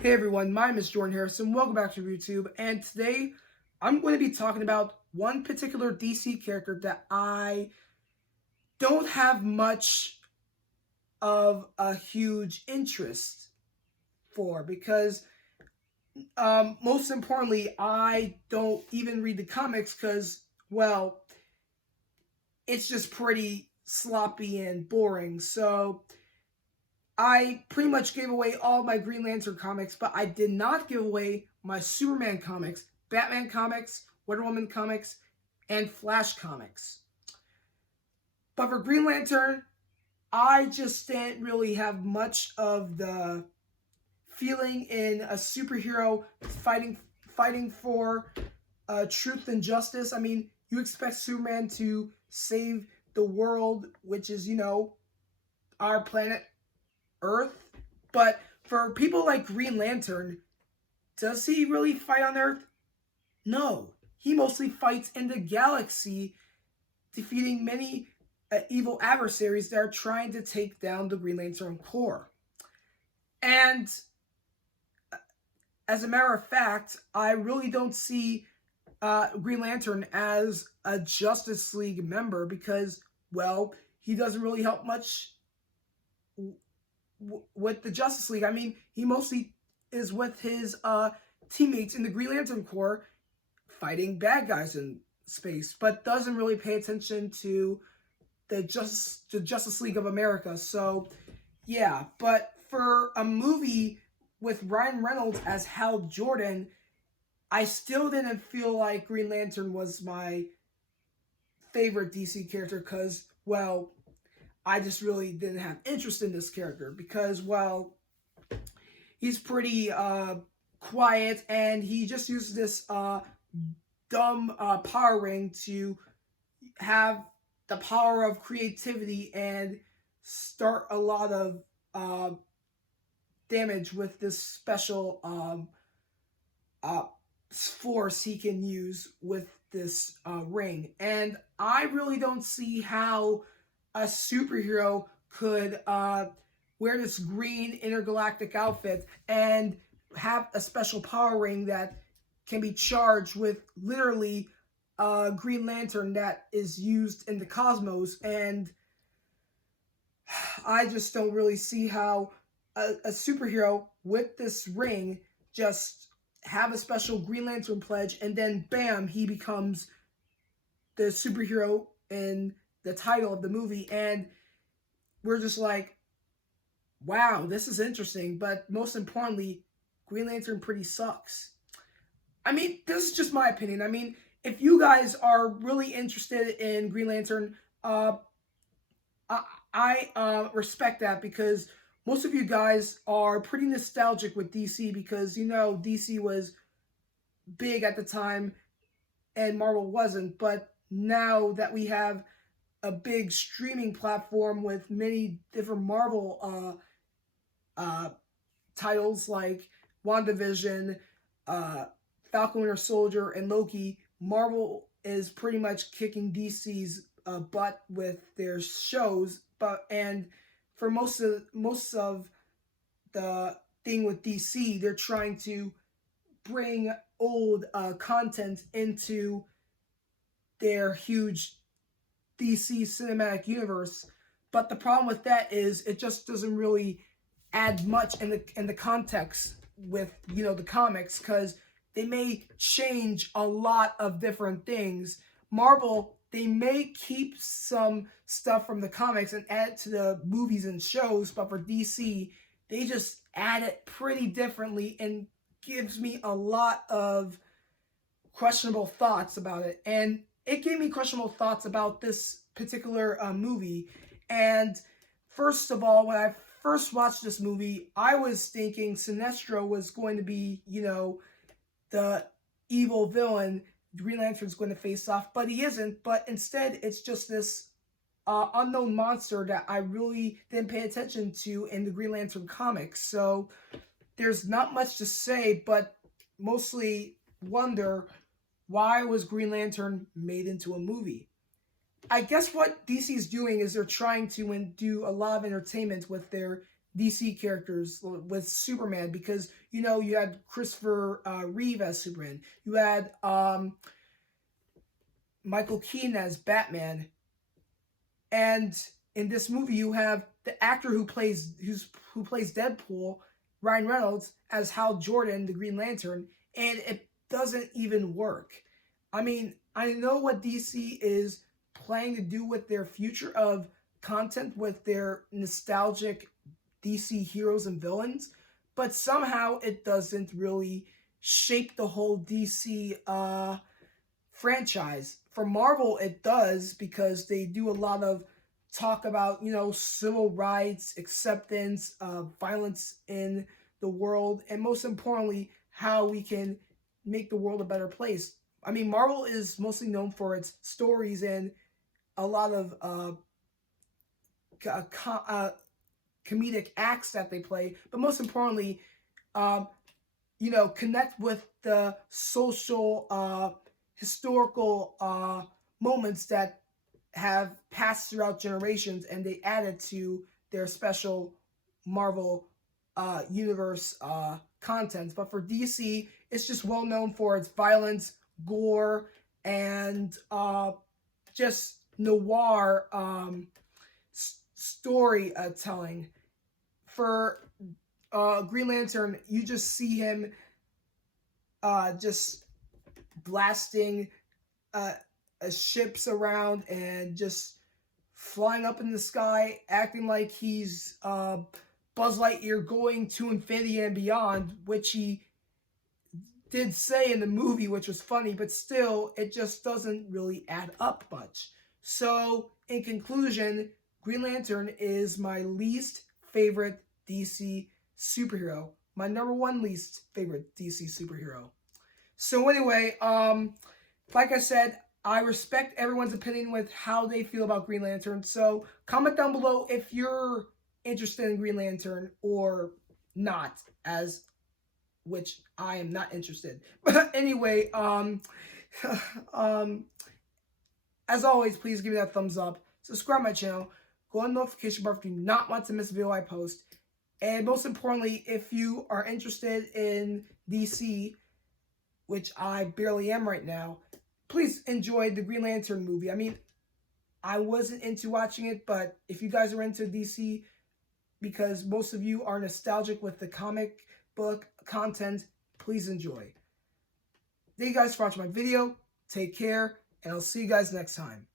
Hey everyone, my name is Jordan Harrison. Welcome back to YouTube. And today I'm going to be talking about one particular DC character that I don't have much of a huge interest for because, most importantly, I don't even read the comics because, well, it's just pretty sloppy and boring. So I pretty much gave away all my Green Lantern comics, but I did not give away my Superman comics, Batman comics, Wonder Woman comics, and Flash comics. But for Green Lantern, I just didn't really have much of the feeling in a superhero fighting for truth and justice. I mean, you expect Superman to save the world, which is, our planet Earth. But for people like Green Lantern, does he really fight on Earth? No. He mostly fights in the galaxy, defeating many evil adversaries that are trying to take down the Green Lantern Corps. And as a matter of fact, I really don't see Green Lantern as a Justice League member because, well, he doesn't really help much with the Justice League. I mean, he mostly is with his teammates in the Green Lantern Corps fighting bad guys in space, but doesn't really pay attention to the Justice League of America. So, yeah, but for a movie with Ryan Reynolds as Hal Jordan, I still didn't feel like Green Lantern was my favorite DC character because, well, I just really didn't have interest in this character because, well, he's pretty quiet and he just uses this dumb power ring to have the power of creativity and start a lot of damage with this special force he can use with this ring. And I really don't see how a superhero could wear this green intergalactic outfit and have a special power ring that can be charged with literally a Green Lantern that is used in the cosmos. And I just don't really see how a superhero with this ring just have a special Green Lantern pledge and then bam, he becomes the superhero in the title of the movie. And we're just like, wow, this is interesting. But most importantly, Green Lantern pretty sucks. I mean, this is just my opinion. I mean, if you guys are really interested in Green Lantern, I respect that because most of you guys are pretty nostalgic with DC because DC was big at the time and Marvel wasn't. But now that we have a big streaming platform with many different Marvel titles like WandaVision, Falcon Winter Soldier, and Loki, Marvel is pretty much kicking DC's butt with their shows. And for most of the thing with DC, they're trying to bring old content into their huge DC cinematic universe. But the problem with that is it just doesn't really add much in the context with the comics because they may change a lot of different things. Marvel, they may keep some stuff from the comics and add it to the movies and shows, but for DC, they just add it pretty differently and gives me a lot of questionable thoughts about it. And it gave me questionable thoughts about this particular movie. And first of all, when I first watched this movie, I was thinking Sinestro was going to be, the evil villain Green Lantern's going to face off, but he isn't. But instead, it's just this unknown monster that I really didn't pay attention to in the Green Lantern comics. So there's not much to say, but mostly wonder why was Green Lantern made into a movie. I guess what DC's doing is they're trying to do a lot of entertainment with their DC characters with Superman, because you know you had Christopher Reeve as Superman, you had Michael Keaton as Batman, and in this movie you have the actor who plays Deadpool, Ryan Reynolds, as Hal Jordan, the Green Lantern, and it doesn't even work. I mean, I know what DC is planning to do with their future of content with their nostalgic DC heroes and villains, but somehow it doesn't really shape the whole DC franchise. For Marvel, it does, because they do a lot of talk about, you know, civil rights, acceptance, violence in the world, and most importantly, how we can make the world a better place. I mean, Marvel is mostly known for its stories and a lot of comedic acts that they play, but most importantly, you know, connect with the social, historical moments that have passed throughout generations, and they added to their special Marvel universe content. But for DC, it's just well known for its violence, gore, and just noir storytelling. For Green Lantern, you just see him just blasting ships around and just flying up in the sky, acting like he's Buzz Lightyear going to infinity and beyond, which he did say in the movie, which was funny, but still, it just doesn't really add up much. So, in conclusion, Green Lantern is my least favorite DC superhero. My number one least favorite DC superhero. So anyway, like I said, I respect everyone's opinion with how they feel about Green Lantern. So comment down below if you're interested in Green Lantern or not, which I am not interested. But anyway, as always, please give me that thumbs up. Subscribe to my channel. Go on the notification bar if you do not want to miss a video I post. And most importantly, if you are interested in DC, which I barely am right now, please enjoy the Green Lantern movie. I mean, I wasn't into watching it, but if you guys are into DC, because most of you are nostalgic with the comic book content, please enjoy. Thank you guys for watching my video. Take care, and I'll see you guys next time.